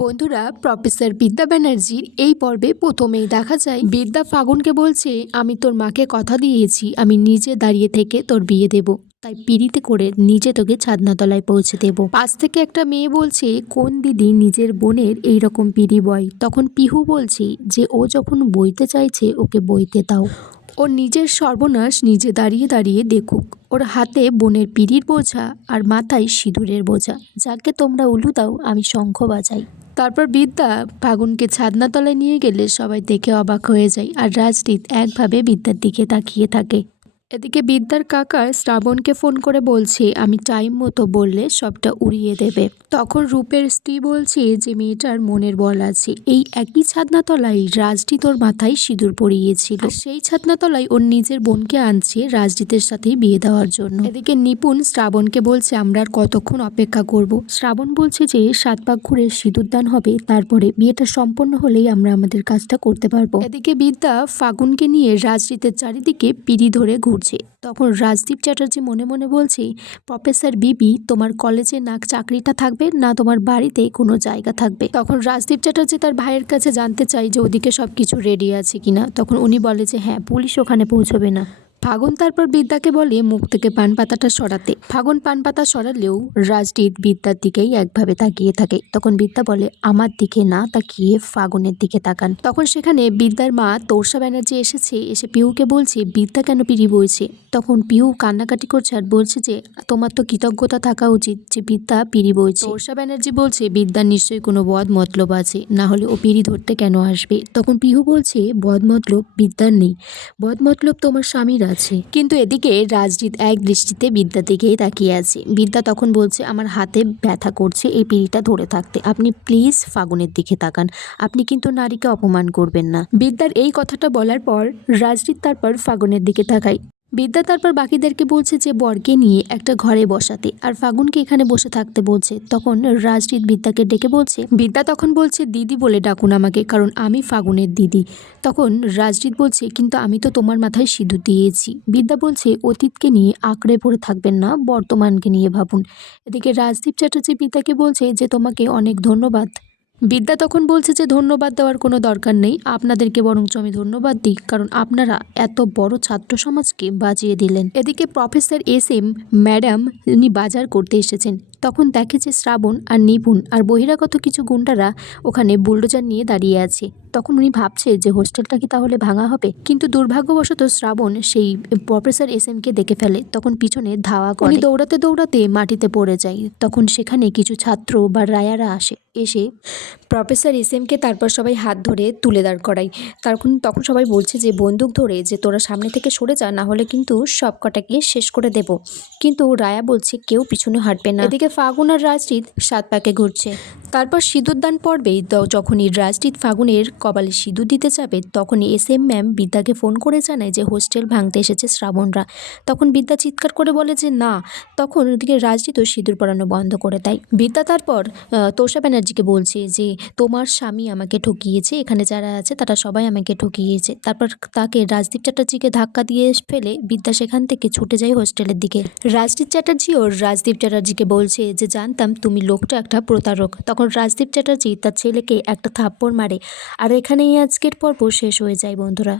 বন্ধুরা, প্রফেসর বিদ্যা ব্যানার্জির এই পর্বে প্রথমেই দেখা যায় বিদ্যা ফাগুনকে বলছে, আমি তোর মাকে কথা দিয়েছি আমি নিজে দাঁড়িয়ে থেকে তোর বিয়ে দেব, তাই পিড়িতে করে নিজে তোকে ছাদনাতলায় পৌঁছে দেব। পাশ থেকে একটা মেয়ে বলছে, কোন দিদি নিজের বোনের এইরকম পিড়ি বয়? তখন পিহু বলছে যে ও যখন বইতে চাইছে ওকে বইতে দাও, ওর নিজের সর্বনাশ নিজে দাঁড়িয়ে দাঁড়িয়ে দেখুক। ওর হাতে বোনের পিড়ির বোঝা আর মাথায় সিঁদুরের বোঝা, যাকে তোমরা উলু দাও আমি শঙ্খ বাজাই। তারপর বিদ্যা ফাগুনকে ছাদনাতলায় নিয়ে গেলে সবাই দেখে অবাক হয়ে যায়, আর রাজদীপ একভাবে বিদ্যার দিকে তাকিয়ে থাকে। এদিকে বিদ্যার কাকা শ্রাবণকে ফোন করে বলছে, আমি টাইম মতো বললে সবটা উড়িয়ে দেবে। তখন রূপের স্ত্রী বলছে যে মেয়েটার মনের বল আছে, এই একই ছাদনাতলায় রাজদীপ ওর মাথায় সিঁদুর পরিয়েছিল, সেই ছাদনাতলায় ওর নিজের বোনকে আনছে রাজদীপের সাথেই বিয়ে দেওয়ার জন্য। এদিকে নিপুণ শ্রাবণকে বলছে, আমরা আর কতক্ষণ অপেক্ষা করব? শ্রাবণ বলছে যে 7 পাক ঘুরে সিঁদুর দান হবে, তারপরে বিয়েটা সম্পন্ন হলেই আমরা আমাদের কাজটা করতে পারবো। এদিকে বিদ্যা ফাগুনকে নিয়ে রাজদীপের চারিদিকে পিড়ি ধরে ঘুরছে। তখন রাজদীপ চ্যাটার্জি মনে মনে বলছে, প্রফেসর বিবি, তোমার কলেজে না চাকরিটা থাকবে না তোমার বাড়িতে কোনো জায়গা থাকবে? তখন রাজদীপ চ্যাটার্জি তার ভাইয়ের কাছে জানতে চাই যে ওদিকে সবকিছু রেডি আছে কিনা। তখন উনি বলে যে হ্যাঁ, পুলিশ ওখানে পৌঁছবে না। ফাগুন তারপর বিদ্যাকে বলে মুখ থেকে পান পাতাটা সরাতে। ফাগুন পান পাতা সরালেও রাজদীপ বিদ্যার দিকেই একভাবে তাকিয়ে থাকে। তখন বিদ্যা বলে, আমার দিকে না তাকিয়ে ফাগুনের দিকে তাকান। তখন সেখানে বিদ্যার মা তোরসা ব্যানার্জি এসেছে, এসে পিহুকে বলছে বিদ্যা কেন পিড়ি বইছে। তখন পিহু কান্নাকাটি করছে আর বলছে যে তোমার তো কৃতজ্ঞতা থাকা উচিত যে বিদ্যা পিড়ি বইছে। তোরসা ব্যানার্জি বলছে বিদ্যার নিশ্চয়ই কোনো বদ মতলব আছে, না হলে ও পিড়ি ধরতে কেন আসবে। তখন পিহু বলছে বদ মতলব বিদ্যার নেই, বদ মতলব তোমার স্বামীর আছে। কিন্তু এদিকে রাজদীপ এক দৃষ্টিতে বিদ্যার দিকেই তাকিয়ে আছে। বিদ্যা তখন বলছে, আমার হাতে ব্যথা করছে এই পিড়িটা ধরে থাকতে, আপনি প্লিজ ফাগুনের দিকে তাকান, আপনি কিন্তু নারীকে অপমান করবেন না। বিদ্যার এই কথাটা বলার পর রাজদীপ তারপর ফাগুনের দিকে তাকায়। বিদ্যা তারপর বাকিদেরকে বলছে যে বরকে নিয়ে একটা ঘরে বসাতে, আর ফাগুনকে এখানে বসে থাকতে বলছে। তখন রাজদীপ বিদ্যাকে ডেকে বলছে, বিদ্যা তখন বলছে দিদি বলে ডাকুন আমাকে, কারণ আমি ফাগুনের দিদি। তখন রাজদীপ বলছে, কিন্তু আমি তো তোমার মাথায় সিঁদুর দিয়েছি। বিদ্যা বলছে, অতীতকে নিয়ে আঁকড়ে পড়ে থাকবেন না, বর্তমানকে নিয়ে ভাবুন। এদিকে রাজদীপ চ্যাটার্জি বিদ্যাকে বলছে যে তোমাকে অনেক ধন্যবাদ। বিদ্যা তখন বলছে যে ধন্যবাদ দেওয়ার কোনো দরকার নেই, আপনাদেরকে বরঞ্চ আমি ধন্যবাদ দিই, কারণ আপনারা এত বড় ছাত্র সমাজকে বাঁচিয়ে দিলেন। এদিকে প্রফেসর SM ম্যাডাম উনি বাজার করতে এসেছেন। তখন দেখে যে শ্রাবণ আর নিপুণ আর বহিরাগত কিছু গুন্ডারা ওখানে বুলডোজার নিয়ে দাঁড়িয়ে আছে। তখন উনি ভাবছে যে হোস্টেলটা কি তাহলে ভাঙা হবে, কিন্তু দুর্ভাগ্যবশত শ্রাবণ সেই প্রফেসর SM-কে দেখে ফেলে। তখন পিছনে ধাওয়া করে, উনি দৌড়াতে দৌড়াতে মাটিতে পড়ে যায়। তখন সেখানে কিছু ছাত্র বা রায়ারা এসে প্রফেসর SM-কে তারপর সবাই হাত ধরে তুলে দাঁড় করায়। তখন সবাই বলছে যে বন্দুক ধরে যে তোরা সামনে থেকে সরে যা, না হলে কিন্তু সব কটাকে শেষ করে দেব। কিন্তু রায়া বলছে কেউ পিছনে হাঁটবে না। এদিকে ফাগুন আর রাজদীপ 7 পাকে ঘুরছে। তারপর সিঁদুরদান পর্বেই যখনই রাজদীপ ফাগুনের কপালে সিঁদুর দিতে যাবে, তখনই SM ম্যাম বিদ্যাকে ফোন করে জানায় যে হোস্টেল ভাঙতে এসেছে শ্রাবণরা। তখন বিদ্যা চিৎকার করে বলে যে না। তখন ওদিকে রাজদীপও সিঁদুর পরানো বন্ধ করে দেয়। বিদ্যা তারপর তোষা ব্যানার্জিকে বলছে যে তোমার স্বামী আমাকে ঠকিয়েছে, এখানে যারা আছে তারা সবাই আমাকে ঠকিয়েছে। তারপর তাকে রাজদীপ চ্যাটার্জিকে ধাক্কা দিয়ে ফেলে বিদ্যা সেখান থেকে ছুটে যায় হোস্টেলের দিকে। রাজদীপ চ্যাটার্জিও রাজদীপ চ্যাটার্জিকে বলছে যে জানতাম তুমি লোকটা একটা প্রতারক। তখন রাজদীপ চ্যাটার্জি তার ছেলেকে একটা থাপ্পড় মারে। আর এখানেই আজকের পর্ব শেষ হয়ে যায় বন্ধুরা।